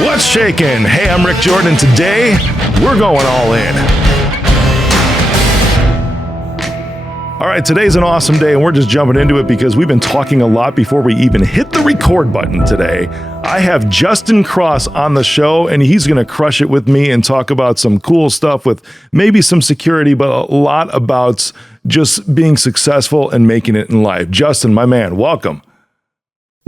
What's shaking? Hey, I'm Rick Jordan, and today we're going all in. All right, today's an awesome day, and we're just jumping into it because we've been talking a lot before we even hit the record button today. I have Justin Cross on the show, and he's going to crush it with me and talk about some cool stuff with maybe some security, but a lot about just being successful and making it in life. Justin, my man, welcome.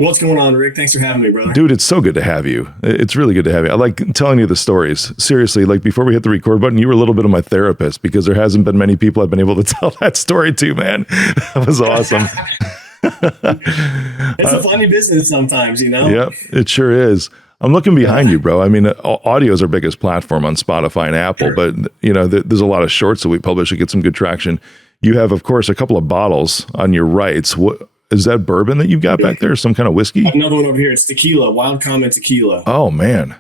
What's going on, Rick? Thanks for having me, brother. Dude, it's so good to have you. It's really good to have you. I like telling you the stories. Seriously, like before we hit the record button, you were a little bit of my therapist because there hasn't been many people I've been able to tell that story to, man. That was awesome. It's a funny business sometimes, you know? Yep, it sure is. I'm looking behind you, bro. I mean, audio is our biggest platform on Spotify and Apple, but you know, there's a lot of shorts that we publish that get some good traction. You have, of course, a couple of bottles on your rights. What is that, bourbon that you've got back there? Some kind of whiskey? Another one over here. It's tequila, Wild Common tequila. Oh, man.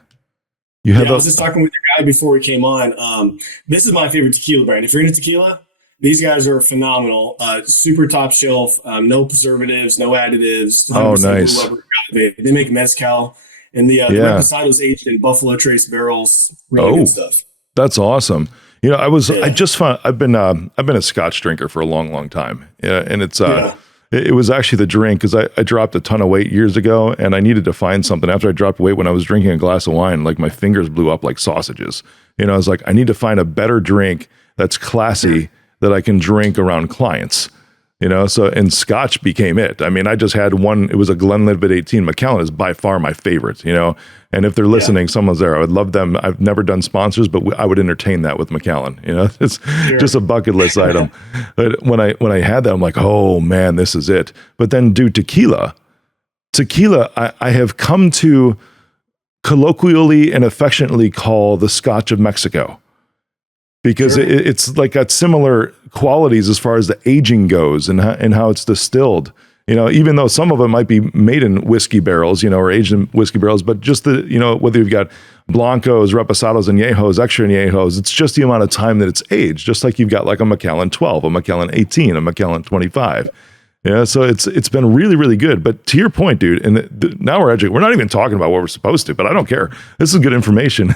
You have I was just talking with your guy before we came on. This is my favorite tequila brand. If you're into tequila, these guys are phenomenal. Super top shelf, no preservatives, no additives. Oh, nice. They make mezcal, and the reposado's aged in Buffalo Trace barrels. Really good stuff. That's awesome. You know, I just found I've been a Scotch drinker for a long, long time. Yeah, and it's It was actually the drink because I dropped a ton of weight years ago and I needed to find something. After I dropped weight, when I was drinking a glass of wine, like my fingers blew up like sausages. You know, I was like, I need to find a better drink that's classy that I can drink around clients. You know, and Scotch became it. I mean, I just had one. It was a Glenlivet 18. Macallan is by far my favorite, you know. And if they're listening, someone's there. I would love them. I've never done sponsors, but I would entertain that with Macallan. You know, it's just a bucket list item. But when I had that, I'm like, oh man, this is it. But then, dude, tequila, I have come to colloquially and affectionately call the Scotch of Mexico. Because it's like got similar qualities as far as the aging goes and how it's distilled. You know, even though some of it might be made in whiskey barrels, you know, or aged in whiskey barrels, but just whether you've got Blancos, Reposados, and Añejos, extra Añejos, it's just the amount of time that it's aged. Just like you've got like a Macallan 12, a Macallan 18, a Macallan 25. Yeah, so it's been really, really good. But to your point, dude, and now we're not even talking about what we're supposed to, but I don't care. This is good information.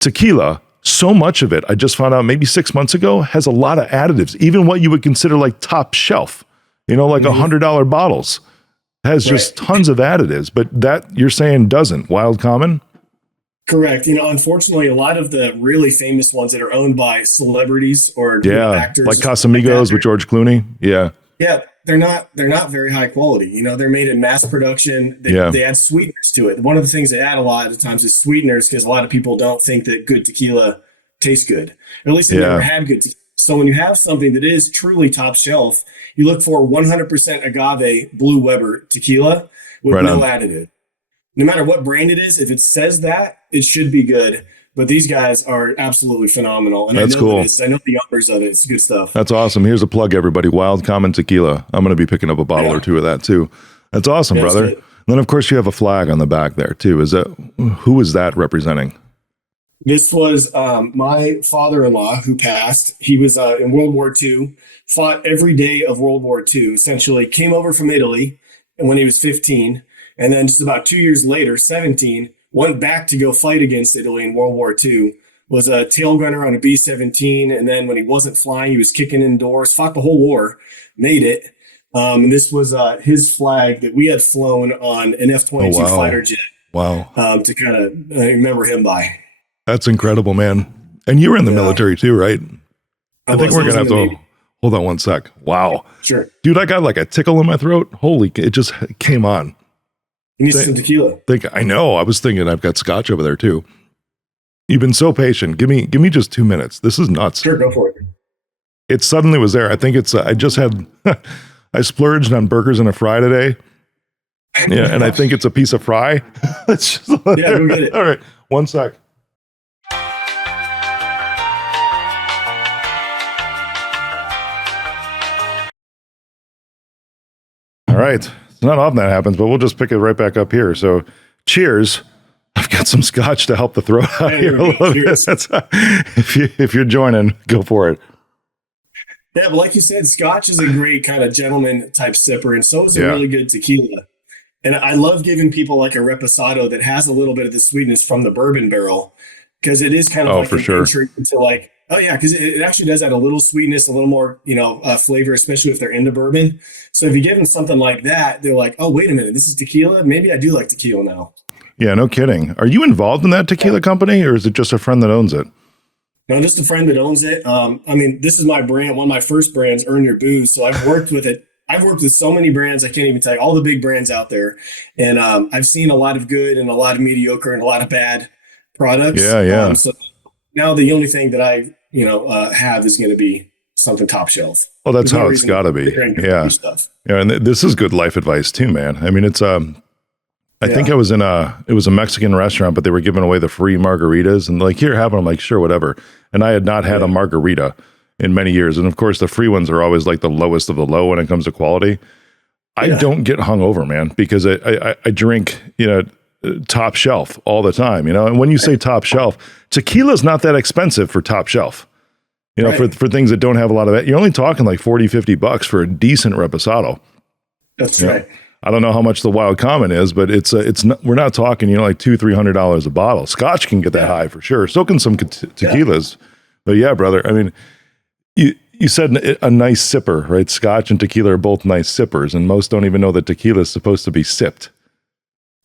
Tequila. So much of it, I just found out maybe 6 months ago, has a lot of additives. Even what you would consider like top shelf, you know, like $100 bottles has just tons of additives. But that you're saying doesn't. Wild Common? Correct. You know, unfortunately, a lot of the really famous ones that are owned by celebrities or actors, like Casamigos with George Clooney. Yeah. They're not very high quality. You know, they're made in mass production. They add sweeteners to it. One of the things they add a lot of the times is sweeteners because a lot of people don't think that good tequila tastes good. Or at least they never had good tequila. So when you have something that is truly top shelf, you look for 100% agave Blue Weber tequila with no additive. No matter what brand it is, if it says that, it should be good. But these guys are absolutely phenomenal. And that's cool. I know the owners of it. It's good stuff. That's awesome. Here's a plug, everybody. Wild Common Tequila. I'm going to be picking up a bottle or two of that too. That's awesome, brother. And then, of course, you have a flag on the back there too. Who is that representing? This was my father-in-law who passed. He was in World War II, fought every day of World War II, essentially came over from Italy and when he was 15. And then just about 2 years later, 17, went back to go fight against Italy in World War II, was a tail gunner on a B-17. And then when he wasn't flying, he was kicking indoors, fought the whole war, made it. And this was his flag that we had flown on an F-22 fighter jet. Wow. To kind of remember him by. That's incredible, man. And you were in the military too, right? I think we're going to have to hold on one sec. Wow. Sure. Dude, I got like a tickle in my throat. It just came on. You need some tequila. I know. I was thinking I've got Scotch over there too. You've been so patient. Give me just 2 minutes. This is nuts. Sure, go for it. It suddenly was there. I think it's, I just had, I splurged on burgers and a fry today. Yeah. And I think it's a piece of fry. It's just, go get it. All right. One sec. All right. It's not often that happens, but we'll just pick it right back up here. So cheers. I've got some Scotch to help the throat out here a little bit. That's, if you're joining, go for it. Yeah, but like you said, Scotch is a great kind of gentleman type sipper, and so is a really good tequila. And I love giving people like a reposado that has a little bit of the sweetness from the bourbon barrel because it is kind of Oh, like for an sure. entry into like, oh yeah, because it actually does add a little sweetness, a little more, flavor, especially if they're into bourbon. So if you give them something like that, they're like, oh, wait a minute, this is tequila. Maybe I do like tequila now. Yeah, no kidding. Are you involved in that tequila company, or is it just a friend that owns it? No, just a friend that owns it. I mean, this is my brand, one of my first brands, Earn Your Booze. So I've worked with it. I've worked with so many brands, I can't even tell you all the big brands out there. And I've seen a lot of good and a lot of mediocre and a lot of bad products. Yeah, yeah. So now the only thing that have is going to be something top shelf. Well, that's There's no how it's reason got to to be. drink Yeah, stuff. yeah. And this is good life advice too, man. I mean, it's I think Yeah. I was in it was a Mexican restaurant, but they were giving away the free margaritas and like, here, have one. I'm like, sure, whatever. And I had not had a margarita in many years. And of course, the free ones are always like the lowest of the low when it comes to quality. I Yeah. don't get hungover, man, because I drink, top shelf all the time, and when you say top shelf, tequila's not that expensive for top shelf, Right. for things that don't have a lot of it. You're only talking like 40, $50 for a decent reposado. That's You know, right. I don't know how much the Wild Common is, but it's not, we're not talking, like $200-$300 a bottle. Scotch can get that high for sure. So can some tequilas. But yeah, brother, I mean, you said a nice sipper, right? Scotch and tequila are both nice sippers, and most don't even know that tequila is supposed to be sipped.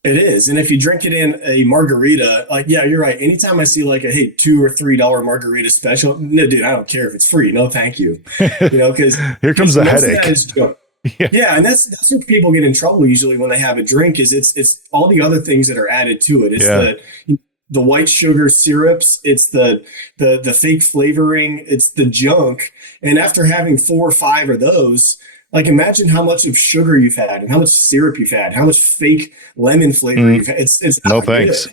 It is. And if you drink it in a margarita, like, yeah, you're right. Anytime I see like a, hey, $2 or $3 margarita special, no, dude, I don't care if it's free. No, thank you. Because Here comes the most of that headache. is junk. Yeah. Yeah, and that's where people get in trouble usually when they have a drink is it's all the other things that are added to it. It's Yeah. the white sugar syrups, it's the fake flavoring, it's the junk. And after having 4 or 5 of those, like imagine how much of sugar you've had and how much syrup you've had, how much fake lemon flavor you've had. It's No not thanks.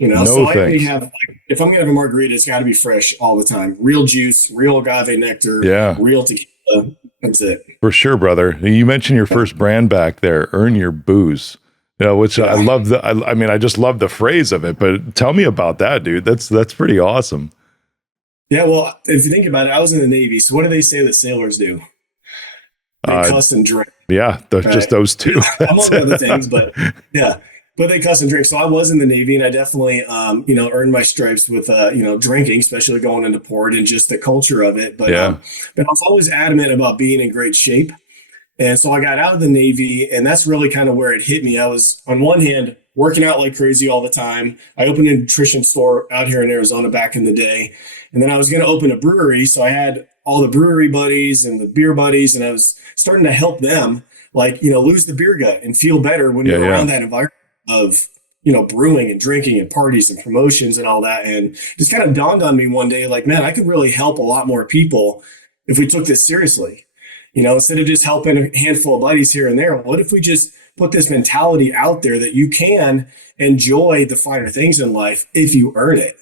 good. No So I only thanks. have like if I'm gonna have a margarita, it's got to be fresh all the time. Real juice, real agave nectar, Yeah, real tequila. That's it. for sure, brother. You mentioned your first brand back there, Earn Your Booze. Which I Yeah. love I mean, I just love the phrase of it, but tell me about that, dude. That's pretty awesome. Yeah, well, if you think about it, I was in the Navy. So what do they say that sailors do? They Uh, cuss and drink, yeah, just right? those two. That's Among other it. things, but yeah. But they cuss and drink. So I was in the Navy and I definitely, earned my stripes with, drinking, especially going into port and just the culture of it. Yeah. But I was always adamant about being in great shape. And so I got out of the Navy, and that's really kind of where it hit me. I was, on one hand, working out like crazy all the time. I opened a nutrition store out here in Arizona back in the day. And then I was going to open a brewery. So I had all the brewery buddies and the beer buddies, and I was starting to help them, like, lose the beer gut and feel better when Yeah, you're yeah. around that environment of, brewing and drinking and parties and promotions and all that. And just kind of dawned on me one day, like, man, I could really help a lot more people if we took this seriously. Instead of just helping a handful of buddies here and there, what if we just put this mentality out there that you can enjoy the finer things in life if you earn it?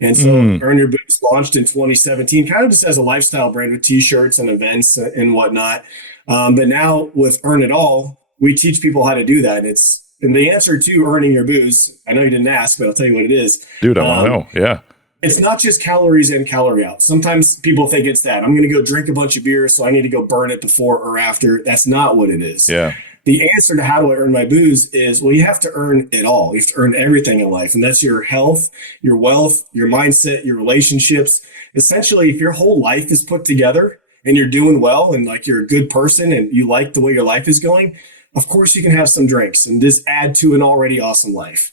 And so Mm. Earn Your Boots launched in 2017, kind of just as a lifestyle brand with t-shirts and events and whatnot. But now with Earn It All, we teach people how to do that. And the answer to earning your booze, I know you didn't ask, but I'll tell you what it is. Dude, I want to know. Yeah. It's not just calories in, calorie out. Sometimes people think it's that. I'm going to go drink a bunch of beer, so I need to go burn it before or after. That's not what it is. Yeah. The answer to how do I earn my booze is, well, you have to earn it all. You have to earn everything in life. And that's your health, your wealth, your mindset, your relationships. Essentially, if your whole life is put together and you're doing well and like you're a good person and you like the way your life is going, of course you can have some drinks and just add to an already awesome life.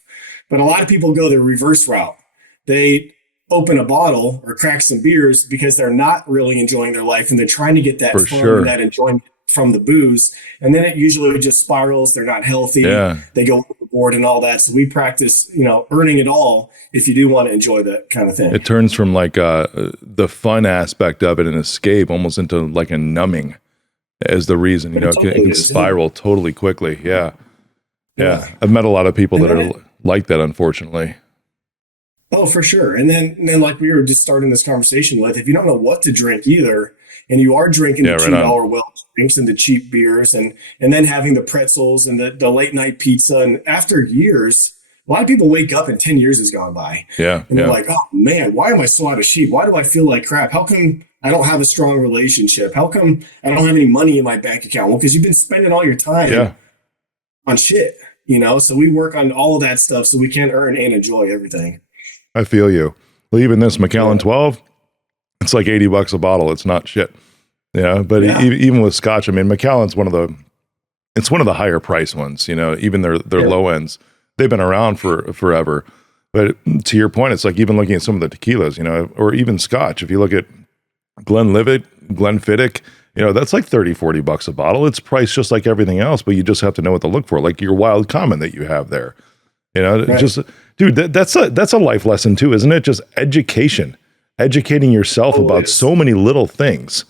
But a lot of people go the reverse route. They open a bottle or crack some beers because they're not really enjoying their life and they're trying to get that For fun sure. and that enjoyment from the booze. And then it usually just spirals. They're not healthy. Yeah. They go overboard and all that. So we practice, earning it all if you do want to enjoy that kind of thing. It turns from like the fun aspect of it, an escape, almost into like a numbing as the reason. It can spiral totally quickly. Yeah. Yeah. I've met a lot of people that are like that, unfortunately. Oh, for sure. And then like we were just starting this conversation with, if you don't know what to drink either, and you are drinking the $2 well drinks and the cheap beers and then having the pretzels and the late night pizza. And after years, a lot of people wake up and 10 years has gone by. Yeah. And they're like, oh man, why am I so out of shape? Why do I feel like crap? How come I don't have a strong relationship? How come I don't have any money in my bank account? Well, because you've been spending all your time on shit, so we work on all of that stuff so we can earn and enjoy everything. I feel you. Well, even this Macallan Yeah. 12, it's like $80 a bottle. It's not shit. Yeah. But Yeah. even with Scotch, I mean, Macallan's one of the higher price ones, even their Yeah. low ends, they've been around for forever. But to your point, it's like even looking at some of the tequilas, or even Scotch, if you look at Glenlivet, Glenfiddich, that's like $30-$40 a bottle. It's priced just like everything else, but you just have to know what to look for. Like your Wild Common that you have there, Right. just, dude, that's a life lesson too, isn't it? Just educating yourself about so many little things.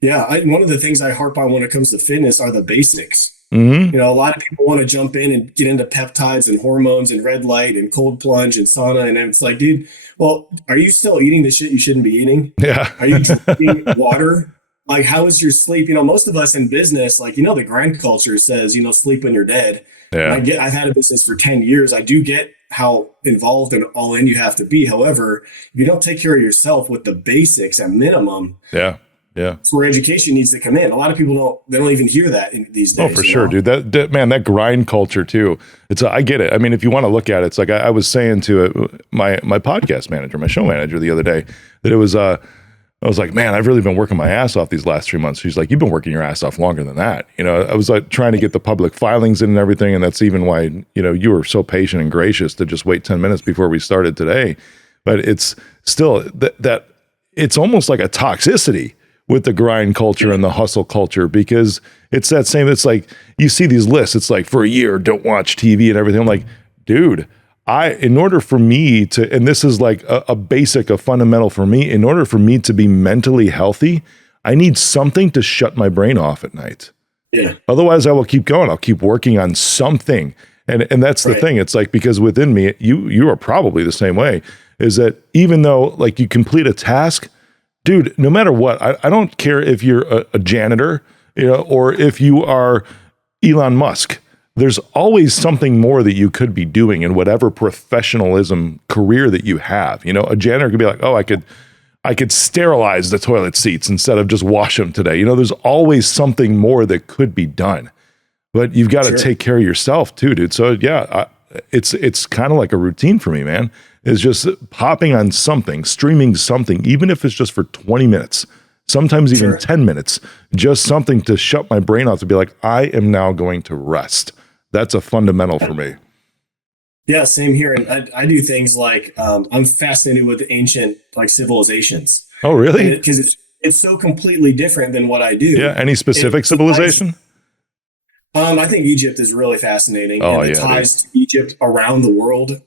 Yeah, one of the things I harp on when it comes to fitness are the basics. Mm-hmm. A lot of people want to jump in and get into peptides and hormones and red light and cold plunge and sauna. And it's like, dude, well, are you still eating the shit you shouldn't be eating? Yeah. Are you drinking water? Like, how is your sleep? Most of us in business, like, the grind culture says, sleep when you're dead. Yeah. I've had a business for 10 years. I do get how involved and all in you have to be. However, if you don't take care of yourself with the basics at minimum, Yeah. that's where education needs to come in. A lot of people don't even hear that these days. Oh, for sure, dude. That grind culture too. I get it. I mean, if you want to look at it, it's like I was saying to my podcast manager, my show manager the other day, that it was, I was like, man, I've really been working my ass off these last 3 months. She's like, you've been working your ass off longer than that. I was like trying to get the public filings in and everything. And that's even why, you were so patient and gracious to just wait 10 minutes before we started today. But it's still that it's almost like a toxicity with the grind culture and the hustle culture, because it's that same, it's like, you see these lists, it's like, for a year, don't watch TV and everything. I'm like, dude, in order for me to, and this is like a basic, a fundamental for me, in order for me to be mentally healthy, I need something to shut my brain off at night. Yeah. Otherwise I will keep going. I'll keep working on something. And that's the thing. It's like, because within me, you are probably the same way, is that even though like you complete a task, dude, no matter what, I don't care if you're a janitor, or if you are Elon Musk, there's always something more that you could be doing in whatever professionalism career that you have. A janitor could be like, oh, I could sterilize the toilet seats instead of just wash them today. There's always something more that could be done, but you've got to take care of yourself too, dude. So yeah, it's kind of like a routine for me, man. Is just popping on something, streaming something, even if it's just for 20 minutes, sometimes even 10 minutes, just something to shut my brain off, to be like, I am now going to rest. That's a fundamental for me. Yeah, same here. And I do things like, I'm fascinated with ancient like civilizations. Oh, really? Because it's so completely different than what I do. Yeah. Any specific civilization? I think Egypt is really fascinating. Oh, and the ties to Egypt around the world,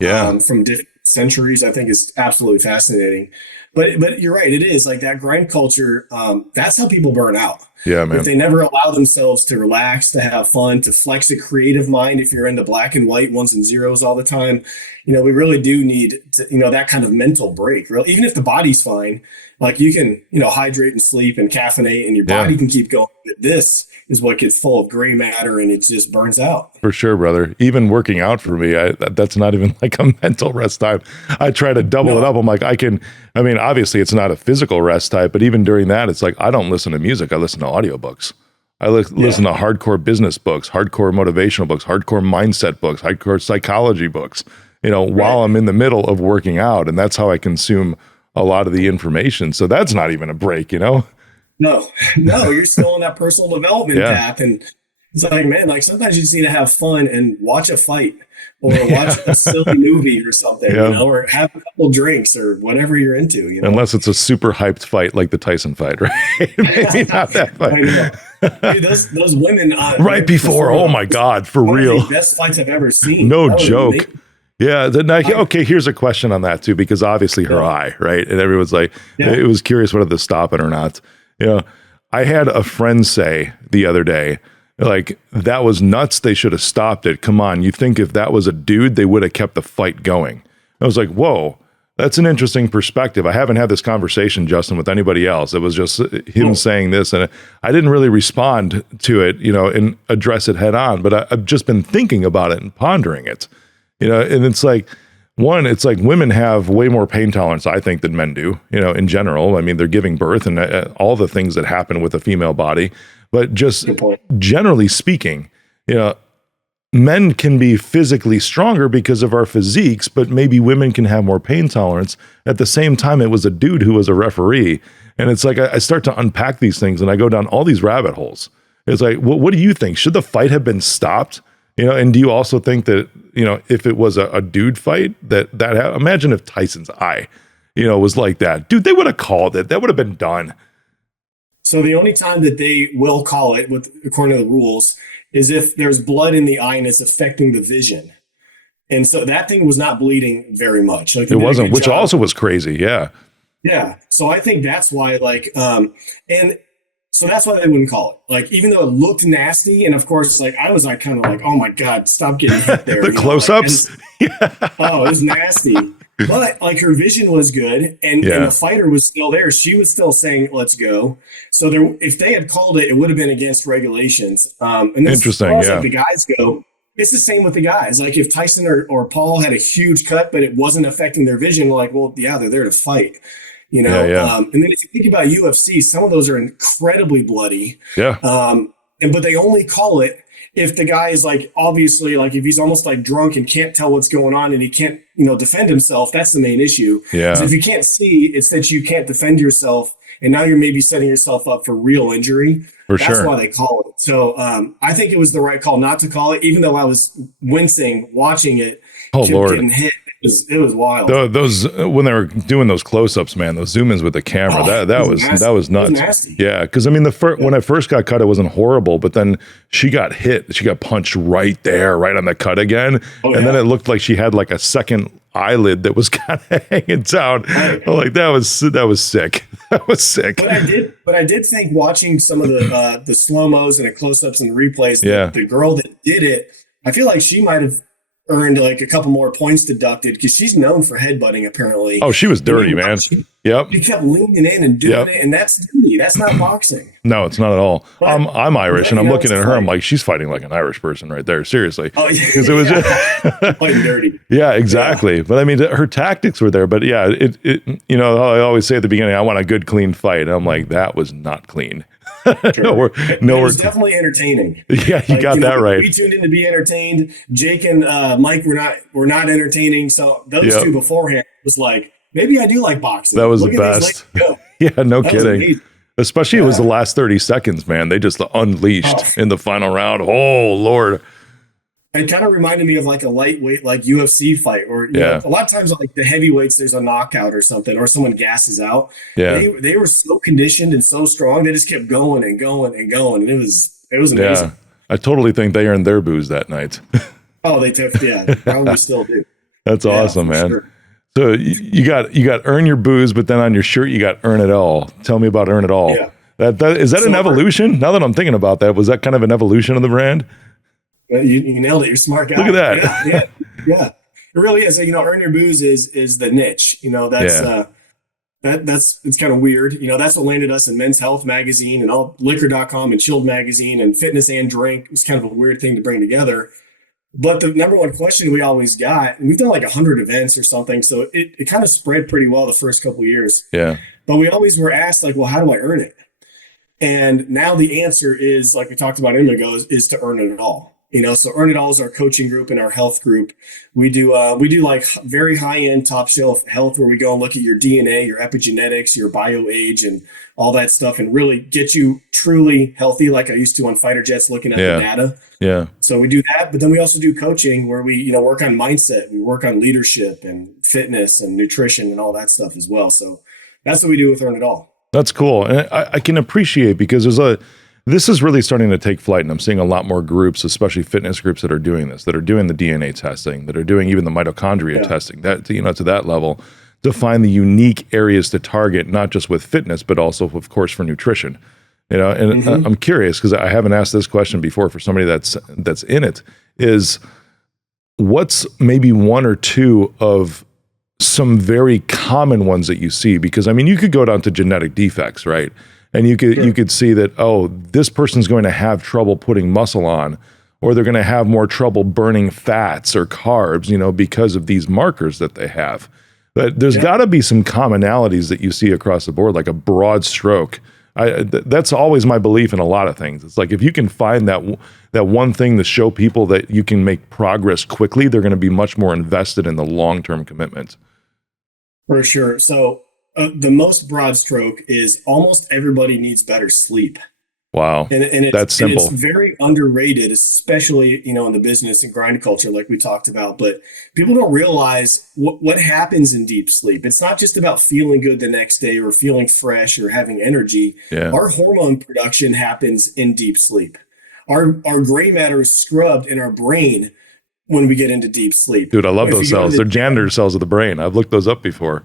from different centuries, I think is absolutely fascinating. But you're right, it is like that grind culture. That's how people burn out. Yeah, man. If they never allow themselves to relax, to have fun, to flex a creative mind, if you're into black and white, ones and zeros all the time, we really do need to, that kind of mental break. Really, even if the body's fine, like you can, hydrate and sleep and caffeinate, and your body can keep going. But this is what gets full of gray matter, and it just burns out. For sure, brother. Even working out for me, that's not even like a mental rest time. I try to double it up. I'm like, obviously it's not a physical rest type, but even during that, it's like, I don't listen to music. I listen to audiobooks. I listen to hardcore business books, hardcore motivational books, hardcore mindset books, hardcore psychology books, while I'm in the middle of working out. And that's how I consume a lot of the information. So that's not even a break, No, you're still on that personal development path. And it's like, man, like sometimes you just need to have fun and watch a fight or watch a silly movie or something, or have a couple drinks or whatever you're into, Unless it's a super hyped fight like the Tyson fight, right? Maybe not that fight. Dude, those women right before, oh my God, for real. One of the best fights I've ever seen. No joke. Yeah. Okay. Here's a question on that too, because obviously her eye, right? And everyone's like, it was curious whether to stop it or not. I had a friend say the other day, like, that was nuts. They should have stopped it. Come on. You think if that was a dude, they would have kept the fight going. I was like, whoa, that's an interesting perspective. I haven't had this conversation, Justin, with anybody else. It was just him saying this, and I didn't really respond to it, and address it head on, but I've just been thinking about it and pondering it, and it's like, one, it's like women have way more pain tolerance, I think, than men do, in general. I mean, they're giving birth and all the things that happen with a female body, but just generally speaking, men can be physically stronger because of our physiques, but maybe women can have more pain tolerance. At the same time, it was a dude who was a referee. And it's like, I start to unpack these things and I go down all these rabbit holes. It's like, what do you think? Should the fight have been stopped? And do you also think that, if it was a dude fight imagine if Tyson's eye, was like that, dude, they would have called it. That would have been done. So the only time that they will call it, according to the rules, is if there's blood in the eye and it's affecting the vision. And so that thing was not bleeding very much. Like, it wasn't, which also was crazy. Yeah. Yeah. So I think that's why, and so that's why they wouldn't call it. Like, even though it looked nasty, and of course, I was kind of like, oh my God, stop getting hit there. The close-ups? Oh, it was nasty. But her vision was good, and the fighter was still there. She was still saying, "Let's go." So if they had called it, it would have been against regulations. And interesting. Yeah. The guys go. It's the same with the guys. Like, if Tyson or Paul had a huge cut, but it wasn't affecting their vision, they're there to fight. And then if you think about UFC, some of those are incredibly bloody. Yeah. But they only call it if the guy is obviously if he's almost drunk and can't tell what's going on and he can't, defend himself. That's the main issue. Yeah. So if you can't see, it's that you can't defend yourself. And now you're maybe setting yourself up for real injury. That's why they call it. So I think it was the right call not to call it, even though I was wincing watching it. Oh, Lord. Getting hit. It was wild. Those when they were doing those close-ups, man, those zoom-ins with the camera, that was nuts. It was nasty. Yeah, because when I first got cut, it wasn't horrible, but then she got hit. She got punched right there, right on the cut again, then it looked like she had a second eyelid that was kind of hanging down. Right. That was sick. That was sick. But I did think, watching some of the slow-mos and the close-ups and the replays, the girl that did it, I feel like she might have earned a couple more points deducted, because she's known for headbutting, apparently. Oh, she was dirty, man. She kept leaning in and doing it, and that's dirty. That's not boxing. No, it's not at all. But, I'm Irish, and I'm looking at her. I'm like, she's fighting like an Irish person right there. Seriously. Oh, yeah. Because it was just fighting dirty. Yeah, exactly. Yeah. But I mean, her tactics were there. But yeah, I always say at the beginning, I want a good, clean fight. And I'm like, that was not clean. Sure. It was definitely entertaining. Yeah, you got that right. We tuned in to be entertained. Jake and Mike were not entertaining. So those two beforehand was maybe I do like boxing. That was the best. Yeah, no kidding. Especially it was the last 30 seconds, man. They just unleashed in the final round. Oh, Lord. It kind of reminded me of a lightweight UFC fight, or a lot of times the heavyweights, there's a knockout or something, or someone gasses out. Yeah, they were so conditioned and so strong, they just kept going and going and going, and it was amazing. Yeah, I totally think they earned their booze that night. Oh, they probably still do. That's awesome, man. Sure. So you got earn your booze, but then on your shirt you got earn it all. Tell me about earn it all. Yeah. Is that an evolution? Now that I'm thinking about that, was that kind of an evolution of the brand? You nailed it. You're a smart guy. Look at that. Yeah. It really is. Earn your booze is the niche. It's kind of weird. That's what landed us in Men's Health magazine and all liquor.com and Chilled magazine and Fitness and Drink. It's kind of a weird thing to bring together. But the number one question we always got, and we've done 100 events or something, so it kind of spread pretty well the first couple of years. Yeah. But we always were asked well, how do I earn it? And now the answer is, like we talked about a minute ago, is to earn it all. So Earn It All is our coaching group and our health group. We do very high-end, top-shelf health, where we go and look at your DNA, your epigenetics, your bio-age, and all that stuff, and really get you truly healthy, like I used to on fighter jets, looking at the data. Yeah. So we do that, but then we also do coaching, where we work on mindset, we work on leadership and fitness and nutrition and all that stuff as well. So that's what we do with Earn It All. That's cool, and I can appreciate, because this is really starting to take flight, and I'm seeing a lot more groups, especially fitness groups, that are doing this, that are doing the DNA testing, that are doing even the mitochondria testing, that to that level, to find the unique areas to target, not just with fitness, but also, of course, for nutrition. And I'm curious, because I haven't asked this question before for somebody that's in it, is what's maybe one or two of some very common ones that you see? Because you could go down to genetic defects, right? And you could see that, this person's going to have trouble putting muscle on, or they're going to have more trouble burning fats or carbs, because of these markers that they have. But there's got to be some commonalities that you see across the board, like a broad stroke That's always my belief in a lot of things. It's like if you can find that one thing to show people that you can make progress quickly, they're going to be much more invested in the long-term commitment. For sure. So the most broad stroke is almost everybody needs better sleep. Wow, that's It's simple. very underrated, especially, in the business and grind culture, like we talked about. But people don't realize what happens in deep sleep. It's not just about feeling good the next day or feeling fresh or having energy. Yeah, Our hormone production happens in deep sleep. Our gray matter is scrubbed in our brain when we get into deep sleep. dude, I love If those you go to cells. They're janitor cells of the brain. I've looked those up before.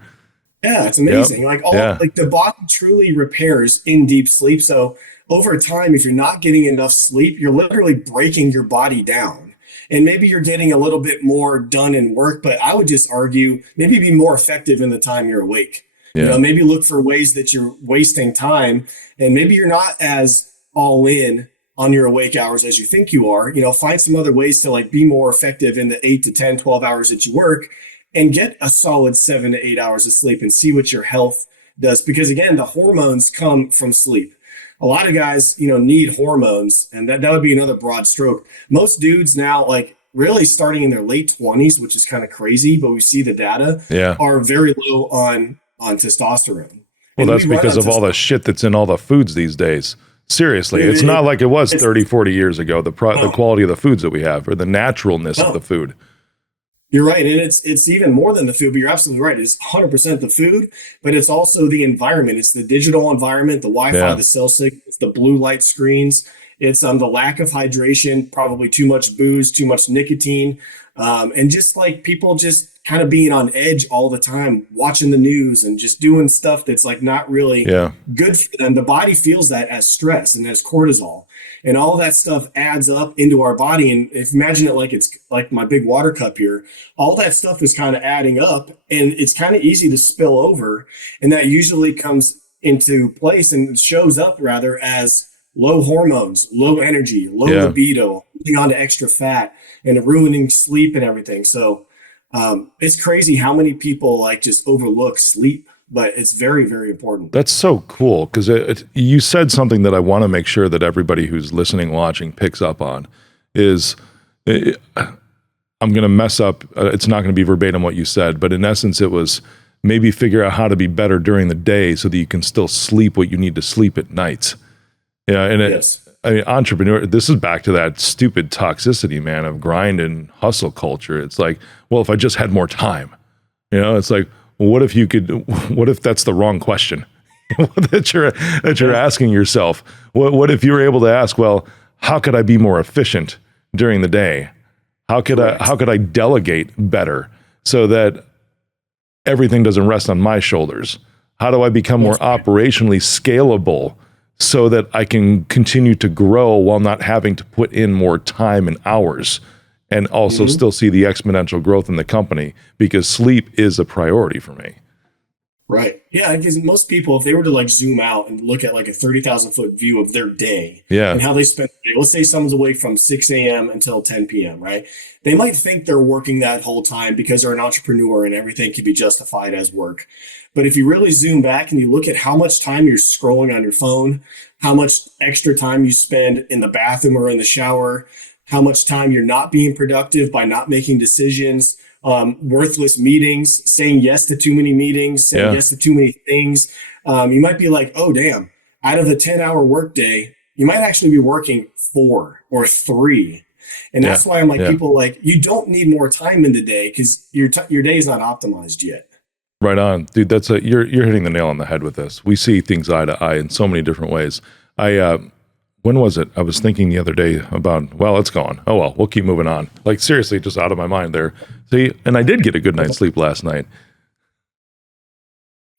Yeah, it's Yep. amazing. Yeah. Like the body truly repairs in deep sleep. So over time, if you're not getting enough sleep, you're literally breaking your body down. And maybe you're getting a little bit more done in work, but I would just argue maybe be more effective in the time you're awake. Yeah. Maybe look for ways that you're wasting time, and maybe you're not as all in on your awake hours as you think you are. Find some other ways to like be more effective in the 8 to 10, 12 hours that you work, and get a solid 7 to 8 hours of sleep and see what your health does. Because again, the hormones come from sleep. A lot of guys, need hormones, and that would be another broad stroke. Most dudes now, like really starting in their late 20s, which is kind of crazy, but we see the data, Yeah. are very low on testosterone. Well, And that's we run because on of all the shit that's in all the foods these days. Seriously, it's not like it was it's 30, 40 years ago, the no, quality of the foods that we have or the naturalness of no. the food. You're right, and it's even more than the food. But you're absolutely right. It's 100% the food, but it's also the environment. It's the digital environment, the Wi-Fi, Yeah. the cell signals, the blue light screens. It's the lack of hydration, probably too much booze, too much nicotine, and just like people just kind of being on edge all the time, watching the news and just doing stuff that's like not really Yeah. good for them. The body feels that as stress and as cortisol. And all that stuff adds up into our body. And if imagine it like it's like my big water cup here, all that stuff is kind of adding up, and it's kind of easy to spill over. And that usually comes into place and shows up rather as low hormones, low energy, low Yeah. libido, holding on to extra fat and ruining sleep and everything. So it's crazy how many people like just overlook sleep, but it's very, very important. That's so cool because you said something that I want to make sure that everybody who's listening, watching picks up on is I'm going to mess up. It's not going to be verbatim what you said, but in essence, it was maybe figure out how to be better during the day so that you can still sleep what you need to sleep at night. Yeah. And Yes. I mean, entrepreneur, this is back to that stupid toxicity, man, of grind and hustle culture. It's like, well, if I just had more time, it's like, well, what if that's the wrong question that you're asking yourself? What if you were able to ask, well, how could I be more efficient during the day? How could I delegate better so that everything doesn't rest on my shoulders? How do I become more operationally scalable so that I can continue to grow while not having to put in more time and hours, and also still see the exponential growth in the company, because sleep is a priority for me. Right. Yeah, because most people, if they were to like zoom out and look at like a 30,000 foot view of their day Yeah. and how they spend the day, let's say someone's awake from 6 a.m. until 10 p.m., right? They might think they're working that whole time because they're an entrepreneur and everything can be justified as work. But if you really zoom back and you look at how much time you're scrolling on your phone, how much extra time you spend in the bathroom or in the shower, how much time you're not being productive by not making decisions, worthless meetings, saying yes to too many meetings, saying yes to too many things. You might be like, oh, damn, out of a 10-hour workday, you might actually be working 4 or 3. And that's why I'm like, people like, you don't need more time in the day because your day is not optimized yet. Right on, dude. You're hitting the nail on the head with this. We see things eye to eye in so many different ways. When was it? I was thinking the other day about, well, it's gone. Oh, well, we'll keep moving on. Like seriously, just out of my mind there. See, and I did get a good night's sleep last night.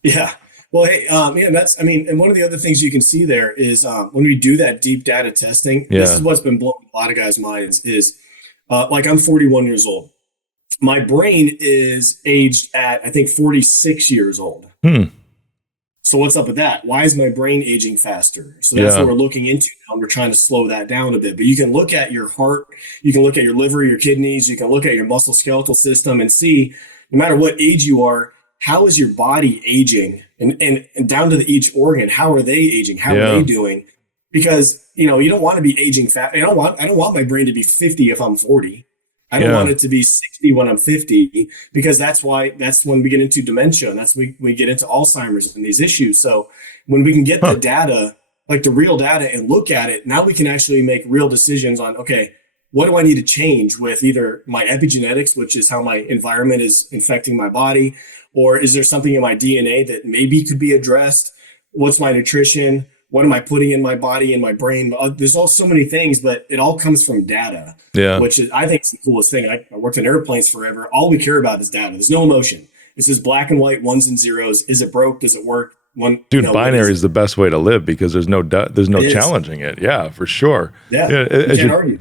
Yeah. Well, hey, and one of the other things you can see there is when we do that deep data testing, this is what's been blowing a lot of guys' minds is like I'm 41 years old. My brain is aged at, I think, 46 years old. So what's up with that? Why is my brain aging faster? So that's what we're looking into now. We're trying to slow that down a bit. But you can look at your heart, you can look at your liver, your kidneys, you can look at your muscle skeletal system and see, no matter what age you are, how is your body aging and down to each organ. How are they aging? How are Yeah. they doing? Because, you know, you don't want to be aging fast. I don't want my brain to be 50 if I'm 40. I don't want Yeah. it to be 60 when I'm 50, because that's when we get into dementia, and that's when we get into Alzheimer's and these issues. So when we can get the Huh. data, like the real data, and look at it, now we can actually make real decisions on, okay, what do I need to change with either my epigenetics, which is how my environment is infecting my body, or is there something in my DNA that maybe could be addressed? What's my nutrition? What am I putting in my body and my brain? There's all so many things, but it all comes from data, Yeah. which is, I think, is the coolest thing. I worked in airplanes forever. All we care about is data. There's no emotion. It's just black and white, ones and zeros. Is it broke? Does it work? Dude, binary is the best way to live because there's no challenging it. Yeah, for sure. Yeah, as you can't argue.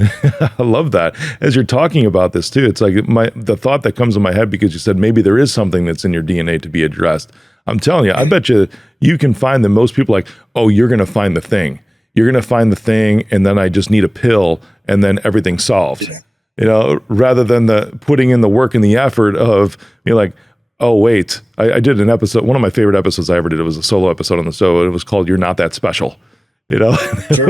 I love that. As you're talking about this too, it's like the thought that comes in my head because you said maybe there is something that's in your DNA to be addressed. I'm telling you, I bet you can find that most people like, oh, you're going to find the thing. You're going to find the thing, and then I just need a pill, and then everything's solved. Yeah. You know, rather than the putting in the work and the effort of like, oh, wait, I did an episode. One of my favorite episodes I ever did. It was a solo episode on the show. It was called "You're Not That Special." You know, Sure.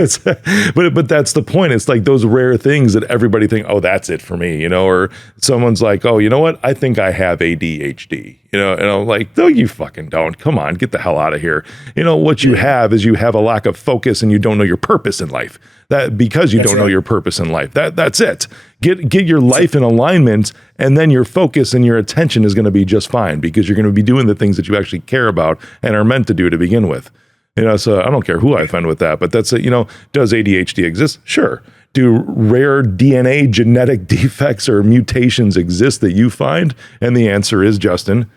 but that's the point. It's like those rare things that everybody think, oh, that's it for me. You know, or someone's like, oh, you know what? I think I have ADHD. You know, and I'm like, no, you fucking don't. Come on, get the hell out of here. You know, what you have is you have a lack of focus and you don't know your purpose in life. That because you don't know your purpose in life. That's it. Get your life in alignment, and then your focus and your attention is going to be just fine because you're going to be doing the things that you actually care about and are meant to do to begin with. You know, so I don't care who I offend with that, but that's it. You know, does ADHD exist? Sure. Do rare DNA genetic defects or mutations exist that you find? And the answer is, Justin,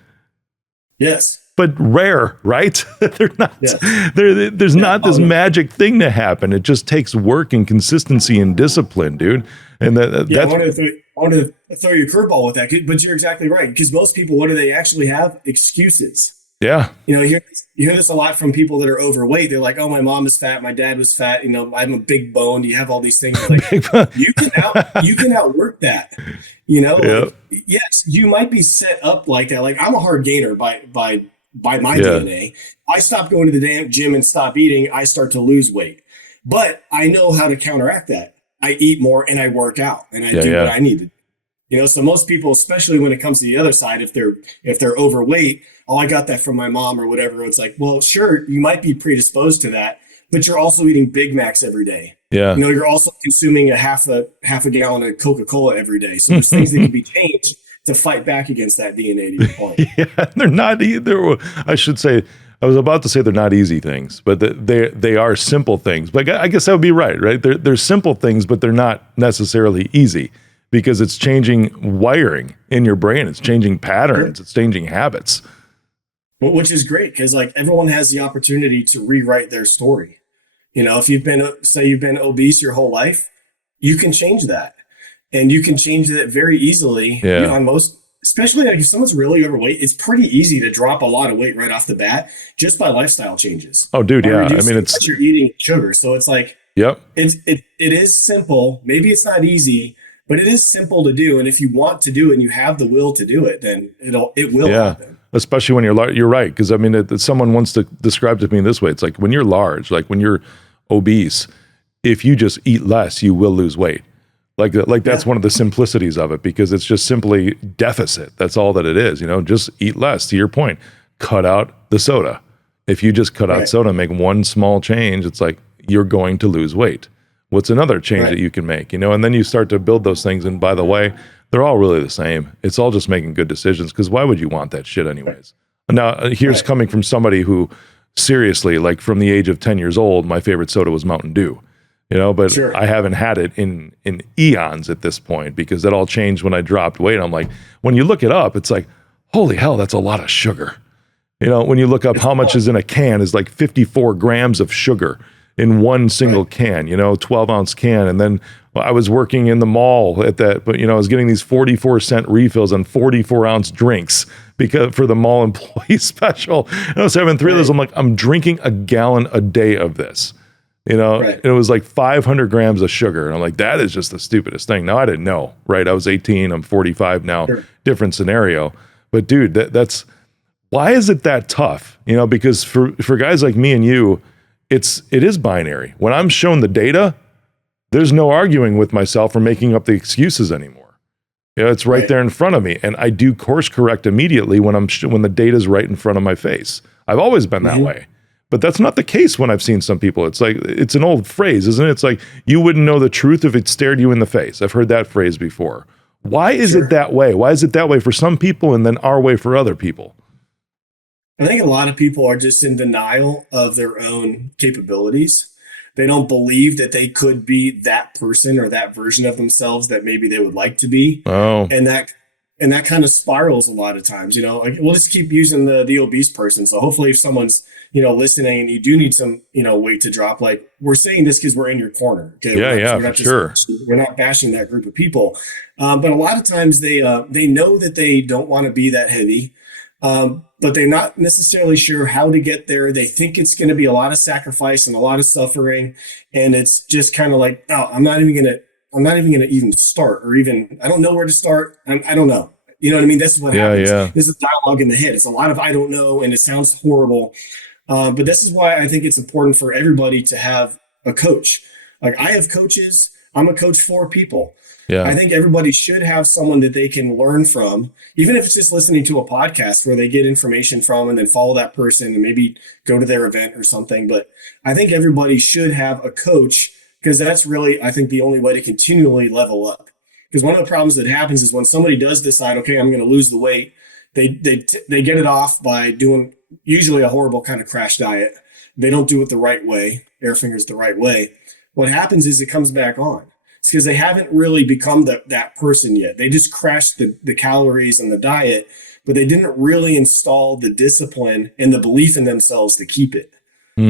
yes. But rare, right? They're not. Yes. There's not this magic thing to happen. It just takes work and consistency and discipline, dude. And that's. I want to throw you a curveball with that, but you're exactly right. Because most people, what do they actually have? Excuses. Yeah. You know, you hear this a lot from people that are overweight. They're like, "Oh, my mom is fat, my dad was fat. You know, I'm a big bone." You have all these things. Like, you can outwork that. You know, like, yes, you might be set up like that. Like, I'm a hard gainer by my DNA. I stop going to the damn gym and stop eating, I start to lose weight. But I know how to counteract that. I eat more and I work out and I do what I need to do. You know, so most people, especially when it comes to the other side, if they're overweight, oh, I got that from my mom or whatever. It's like, well, sure, you might be predisposed to that, but you're also eating Big Macs every day. Yeah. You know, you're also consuming a half a gallon of Coca-Cola every day. So there's things that can be changed to fight back against that DNA, to your point. Yeah, they're not either. I should say, I was about to say they're not easy things, but they are simple things. But I guess that would be right? They're simple things, but they're not necessarily easy because it's changing wiring in your brain. It's changing patterns. It's changing habits. Which is great because like everyone has the opportunity to rewrite their story. You know, if you've been obese your whole life, you can change that. And you can change that very easily on most, especially like if someone's really overweight, it's pretty easy to drop a lot of weight right off the bat just by lifestyle changes. Oh, dude, yeah. I mean, it's you're eating sugar. So it's like, yep. It is simple. Maybe it's not easy, but it is simple to do. And if you want to do it and you have the will to do it, then it will happen. Especially when you're right. Because I mean, someone wants to describe it to me this way. It's like when you're large, like when you're obese, if you just eat less, you will lose weight. Like that's one of the simplicities of it because it's just simply deficit. That's all that it is. You know, just eat less. To your point, cut out the soda. If you just cut out soda and make one small change, it's like you're going to lose weight. What's another change that you can make? You know, and then you start to build those things. And by the way, they're all really the same. It's all just making good decisions because why would you want that shit anyways? Now, here's coming from somebody who seriously, like from the age of 10 years old, my favorite soda was Mountain Dew. You know, but I haven't had it in eons at this point because that all changed when I dropped weight. I'm like, when you look it up, it's like, holy hell, that's a lot of sugar. You know, when you look up how much is in a can is like 54 grams of sugar in one single can, you know, 12-ounce can. And then I was working in the mall at that, but, you know, I was getting these 44-cent refills on 44-ounce drinks because for the mall employee special. And I was having 3 of those. I'm like, I'm drinking a gallon a day of this. You know, and it was like 500 grams of sugar. And I'm like, that is just the stupidest thing. Now, I didn't know, right? I was 18, I'm 45 now, different scenario. But dude, that's Why is it that tough? Because for guys like me and you, it is binary. When I'm shown the data, there's no arguing with myself or making up the excuses anymore. It's right there in front of me, and I do course correct immediately when when the data's right in front of my face. I've always been that way, but that's not the case when I've seen some people. It's like, it's an old phrase, isn't it? It's like, you wouldn't know the truth if it stared you in the face. I've heard that phrase before. Why is it that way? Why is it that way for some people and then our way for other people? I think a lot of people are just in denial of their own capabilities. They don't believe that they could be that person or that version of themselves that maybe they would like to be. Oh, And that kind of spirals a lot of times. Like, we'll just keep using the obese person. So hopefully if someone's, listening and you do need some, weight to drop, like, we're saying this because we're in your corner. Okay. for sure. We're not bashing that group of people. But a lot of times they know that they don't want to be that heavy. But they're not necessarily sure how to get there. They think it's going to be a lot of sacrifice and a lot of suffering. And it's just kind of like, oh, I'm not even going to even start, or even, I don't know where to start. I don't know. You know what I mean? This is what happens. Yeah. This is dialogue in the head. It's a lot of, I don't know. And it sounds horrible. But this is why I think it's important for everybody to have a coach. Like, I have coaches. I'm a coach for people. Yeah. I think everybody should have someone that they can learn from, even if it's just listening to a podcast where they get information from and then follow that person and maybe go to their event or something. But I think everybody should have a coach, because that's really, I think, the only way to continually level up. Because one of the problems that happens is when somebody does decide, okay, I'm going to lose the weight, they get it off by doing usually a horrible kind of crash diet. They don't do it the right way, air fingers the right way. What happens is it comes back on. It's because they haven't really become that person yet. They just crashed the calories and the diet, but they didn't really install the discipline and the belief in themselves to keep it.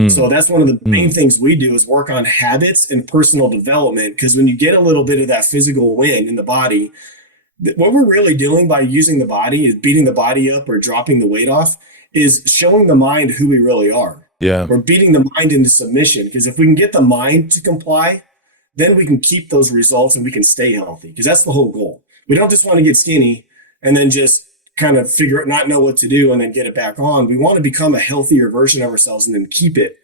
So that's one of the main things we do, is work on habits and personal development. Because when you get a little bit of that physical win in the body, what we're really doing by using the body is beating the body up or dropping the weight off, is showing the mind who we really are. Yeah. We're beating the mind into submission. Because if we can get the mind to comply, then we can keep those results and we can stay healthy. Because that's the whole goal. We don't just want to get skinny and then just kind of figure it, not know what to do and then get it back on. We want to become a healthier version of ourselves and then keep it,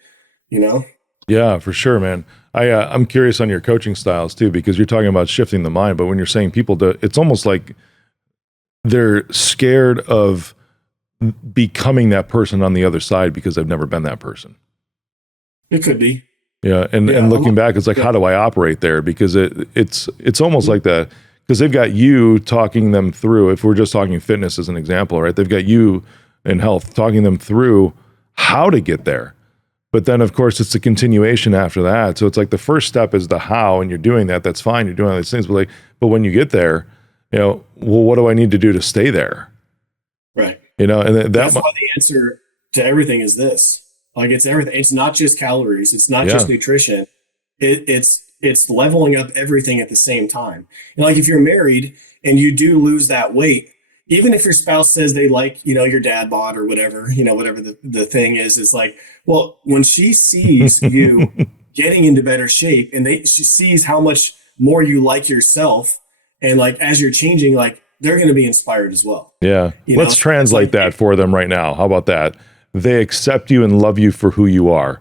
Yeah, for sure, man. I'm curious on your coaching styles too, because you're talking about shifting the mind, but when you're saying people do, it's almost like they're scared of becoming that person on the other side because they've never been that person. It could be. Yeah. And looking back, it's like, how do I operate there? Because it's almost like that, because they've got you talking them through, if we're just talking fitness as an example, right? They've got you in health talking them through how to get there. But then of course it's the continuation after that. So it's like the first step is the how, and you're doing that. That's fine. You're doing all these things, but when you get there, well, what do I need to do to stay there? Right. And that's why the answer to everything is this. Like, it's everything. It's not just calories. It's not just nutrition. It's leveling up everything at the same time. And like, if you're married and you do lose that weight, even if your spouse says they like, your dad bod or whatever, whatever the thing is like, well, when she sees you getting into better shape and she sees how much more you like yourself, and like, as you're changing, like, they're going to be inspired as well. Yeah. Let's translate that for them right now. How about that? They accept you and love you for who you are.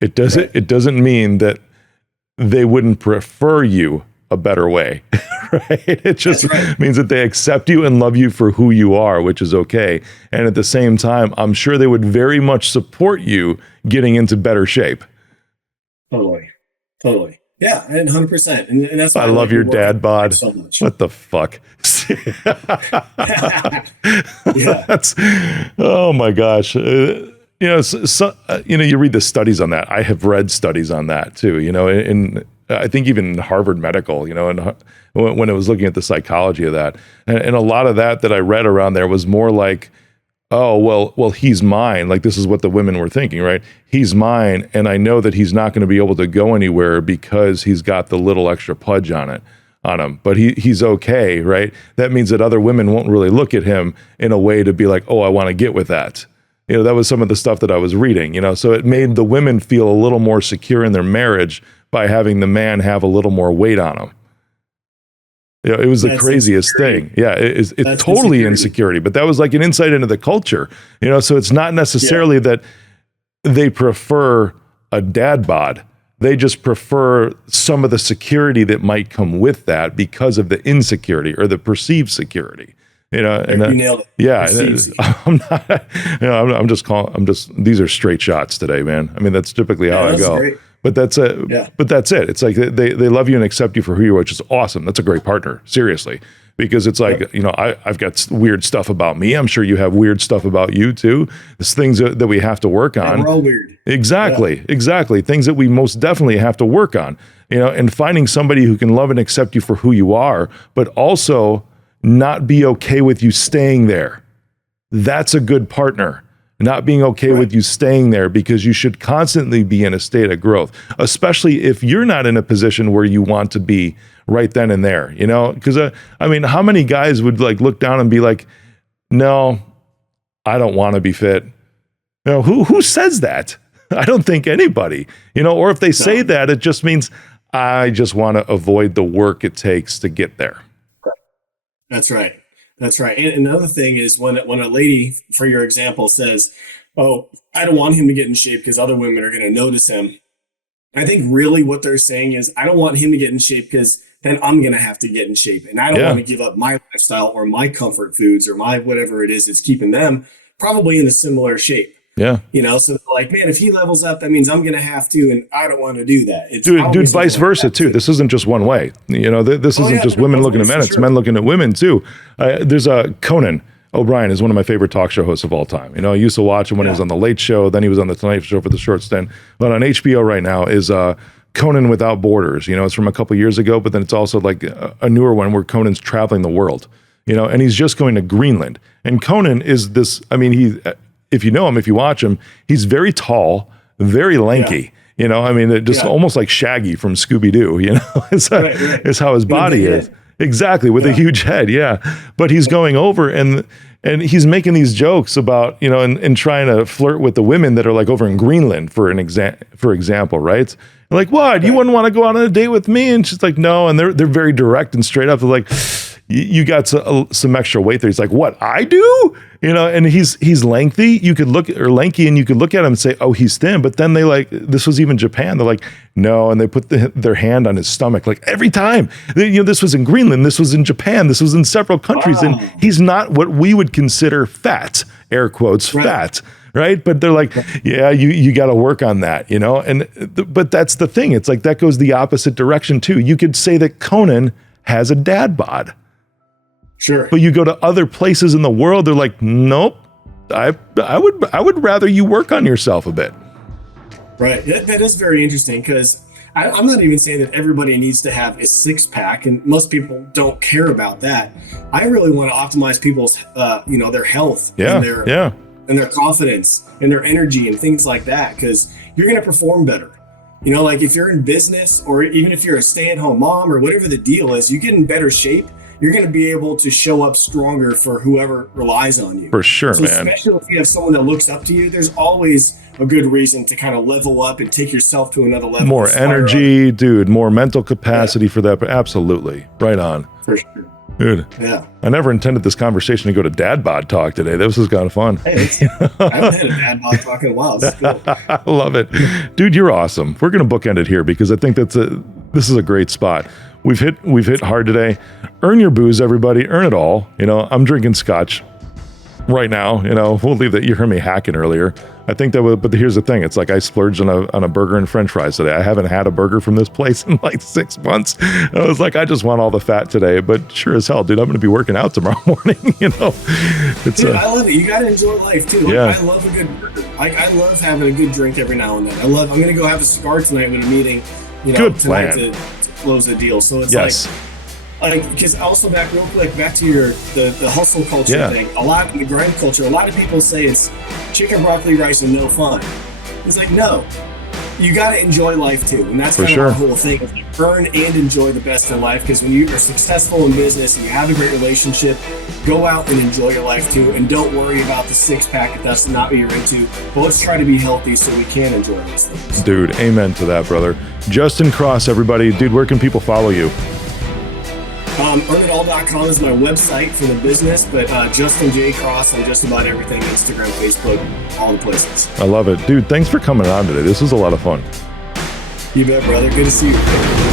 It doesn't mean that they wouldn't prefer you a better way, right? It just means that they accept you and love you for who you are, which is okay. And at the same time, I'm sure they would very much support you getting into better shape. Totally. Yeah, and 100%. And that's why I love your dad bod. So much. What the fuck? Yeah. That's, oh my gosh. You read the studies on that. I have read studies on that too, and I think even Harvard Medical, and when it was looking at the psychology of that, and a lot of that I read around there was more like, oh, well, he's mine. Like, this is what the women were thinking, right? He's mine, and I know that he's not going to be able to go anywhere because he's got the little extra pudge on him, but he's okay, right? That means that other women won't really look at him in a way to be like, oh, I want to get with that. That was some of the stuff that I was reading, so it made the women feel a little more secure in their marriage by having the man have a little more weight on him. You know, it was the That's craziest thing. Yeah, it's That's totally insecurity, but that was like an insight into the culture. You know, so it's not necessarily that they prefer a dad bod. They just prefer some of the security that might come with that because of the insecurity or the perceived security. You know, and You nailed it. yeah, Perceived I'm not. You know, I'm just calling. I'm just. These are straight shots today, man. I mean, that's typically how I that's go. great. But that's it. Yeah. But that's it. It's like they love you and accept you for who you are, which is awesome. That's a great partner, seriously. Because it's like, you know, I've got weird stuff about me. I'm sure you have weird stuff about you too. There's things that we have to work on. We're all weird. Exactly. Exactly. Things that we most definitely have to work on. You know, and finding somebody who can love and accept you for who you are, but also not be okay with you staying there. That's a good partner. Not being okay with you staying there, because you should constantly be in a state of growth, especially if you're not in a position where you want to be right then and there, you know? Because, I mean, how many guys would like look down and be like, no, I don't want to be fit. You know, who says that? I don't think anybody, you know, or if they say that, it just means I just want to avoid the work it takes to get there. That's right. That's right. And another thing is when a lady, for your example, says, "Oh, I don't want him to get in shape because other women are going to notice him." I think really what they're saying is, I don't want him to get in shape because then I'm going to have to get in shape, and I don't want to give up my lifestyle or my comfort foods or my whatever it is that's keeping them probably in a similar shape. Yeah. You know, so like, man, if he levels up, that means I'm going to have to, and I don't want to do that. It's dude, vice versa too. This isn't just one way. You know, this isn't just women looking at men. It's men looking at women too. There's a Conan O'Brien is one of my favorite talk show hosts of all time. You know, I used to watch him when he was on the Late Show. Then he was on the Tonight Show for the short stint. But on HBO right now is Conan Without Borders. You know, it's from a couple years ago, but then it's also like a newer one where Conan's traveling the world. You know, and he's just going to Greenland. And Conan is this. I mean, if you know him, if you watch him, he's very tall, very lanky. You know, I mean, it just almost like Shaggy from Scooby-Doo, you know, is how his body is. Exactly, with a huge head, But he's going over and he's making these jokes about, you know, and trying to flirt with the women that are like over in Greenland, for example, right? Like, what? You wouldn't want to go out on a date with me? And she's like, no. And they're very direct and straight up. They're like, you got some extra weight there. He's like, what, I do? You know, and he's lengthy. You could look, or lanky, and you could look at him and say, oh, he's thin. But then they like, this was even Japan. They're like, no. And they put their hand on his stomach, like every time. You know, this was in Greenland. This was in Japan. This was in several countries. And he's not what we would consider fat, air quotes, fat. Right. But they're like, yeah, you got to work on that, you know? But that's the thing. It's like, that goes the opposite direction too. You could say that Conan has a dad bod. Sure. But you go to other places in the world, they're like, nope, I would rather you work on yourself a bit. Right. That is very interesting, because I'm not even saying that everybody needs to have a six pack, and most people don't care about that. I really want to optimize people's, you know, their health and their confidence and their energy and things like that, because you're going to perform better. You know, like if you're in business, or even if you're a stay-at-home mom or whatever the deal is, you get in better shape. You're going to be able to show up stronger for whoever relies on you. For sure, man. Especially if you have someone that looks up to you, there's always a good reason to kind of level up and take yourself to another level. More energy, dude, more mental capacity for that. But absolutely. Right on. For sure. Dude. Yeah. I never intended this conversation to go to dad bod talk today. This was kind of fun. Hey, I haven't had a dad bod talk in a while. It's cool. I love it. Dude, you're awesome. We're going to bookend it here, because I think this is a great spot. We've hit hard today. Earn your booze, everybody. Earn it all. You know, I'm drinking scotch right now. You know, we'll leave that. You heard me hacking earlier. I think that but here's the thing. It's like I splurged on a burger and french fries today. I haven't had a burger from this place in like 6 months. I was like, I just want all the fat today, but sure as hell, dude, I'm going to be working out tomorrow morning. You know, dude, I love it. You got to enjoy life too. Yeah. I love a good burger. I love having a good drink every now and then. I'm going to go have a cigar tonight with a meeting, you know, good tonight plan. to close the deal. So it's like, because also back to the hustle culture thing. A lot in the grind culture, a lot of people say it's chicken, broccoli, rice, and no fun. It's like, no, you got to enjoy life too, and that's kind of the whole thing. Earn and enjoy the best in life, because when you are successful in business and you have a great relationship, go out and enjoy your life too, and don't worry about the six pack if that's not what you're into. But let's try to be healthy so we can enjoy these things. Dude, amen to that, brother. Justin Cross, everybody. Dude, where can people follow you? Earnitall.com is my website for the business, but Justin J. Cross on just about everything, Instagram, Facebook, all the places. I love it. Dude, thanks for coming on today. This was a lot of fun. You bet, brother. Good to see you.